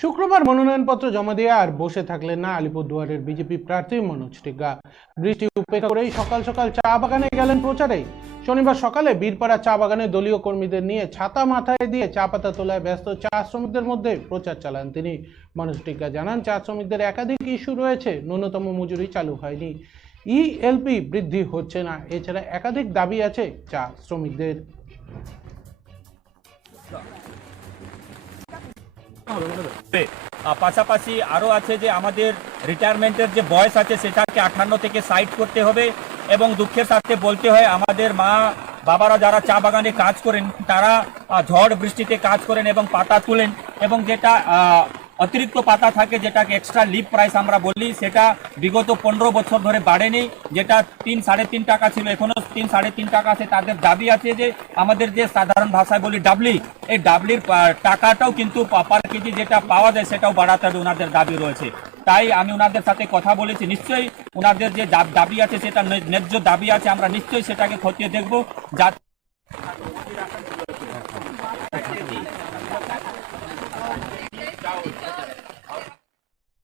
শুক্রবার মনোনয়নপত্র জমা দিয়ে আর বসে থাকলেন না আলিপুরদুয়ারের বিজেপি প্রার্থী মনোজ টিগ্গা। বৃষ্টি উপেক্ষা করেই সকাল সকাল চা বাগানে গেলেন প্রচারে। শনিবার সকালে বীরপাড়া চা বাগানে দলীয় কর্মীদের নিয়ে ছাতা মাথায় দিয়ে চা পাতা তোলায় ব্যস্ত চা শ্রমিকদের মধ্যে প্রচার চালান তিনি। মনোজ টিগ্গা জানান, চা শ্রমিকদের একাধিক ইস্যু রয়েছে। ন্যূনতম মজুরি চালু হয়নি, ইএলপি বৃদ্ধি হচ্ছে না, এছাড়া একাধিক দাবি আছে চা শ্রমিকদের। পাশাপাশি আরও আছে যে আমাদের রিটায়ারমেন্টের যে বয়স আছে সেটাকে 58 থেকে 60 করতে হবে। এবং দুঃখের সাথে বলতে হয় আমাদের মা বাবারা যারা চা বাগানে কাজ করেন তারা ঝড় বৃষ্টিতে কাজ করেন এবং পাতা তুলেন, এবং যেটা অতিরিক্ত পাতা থাকে যেটাকে এক্সট্রা লিভ প্রাইস আমরা বলি, সেটা বিগত 15 বছর ধরে বাড়েনি। যেটা 3-3.5 টাকা ছিল, এখনো 3-3.5 টাকা আছে। তাদের দাবি আছে যে আমাদের যে সাধারণ ভাষায় বলি ডাবলি, এই ডাবলির টাকাটাও কিন্তু পার কেজি যেটা পাওয়া যায় সেটাও বাড়াতে হবে, ওনাদের দাবি রয়েছে। তাই আমি ওনাদের সাথে কথা বলেছি, নিশ্চয়ই ওনাদের যে দাবি আছে সেটা ন্যায্য দাবি আছে, আমরা নিশ্চয়ই সেটাকে খতিয়ে দেখব।